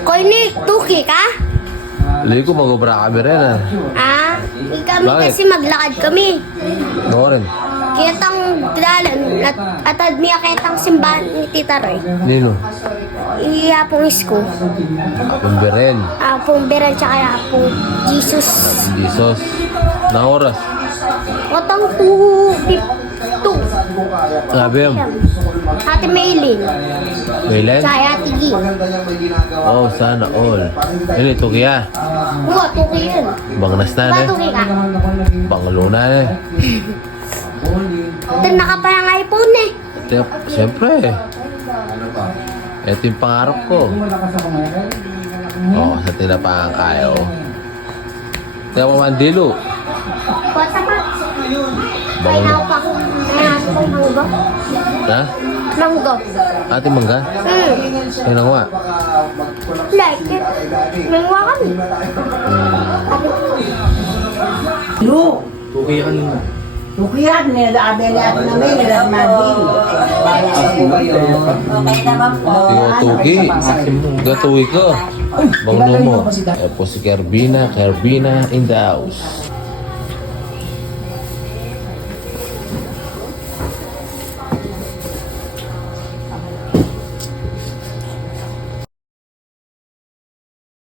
Koinik, tuki ka? Lili ko mag-obra kami rin ah. Ah, kami Bakit? kasi maglakad kami. Ako rin. Kitang dalan, atad niya kitang simbahan ni Tita Roy. Nino? Iya pong isko. Yung beren. Pong Beran tsaka pong Jesus. Jesus. Na oras? Otong 2:52. Sabi yan. Ate Maylin. Kailan? Tsaka Ate Gi. Oh, sana all. Yun, ito kaya. Oo, tuki yun. Bangnas na Ba eh. tuki ka? Bangalo na eh. Ito naka ng iPhone eh. Siyempre eh. Ito yung pangarap ko. Oh, sa tinapahan kayo. Kaya mo mandilo. Bata pa. Ay, Bango. naupa ko. Nangyari kong manggo. Ha? Manggo. Ate mangga? Kaya na nga. Like it. Mangwa kami. Lu, Tukihan mo. tukihan nila abela at namin nila magin. Okay naman po. Tigo-tugi. Gatuwi ko. Banglo mo. Opo si Kerbina in the house.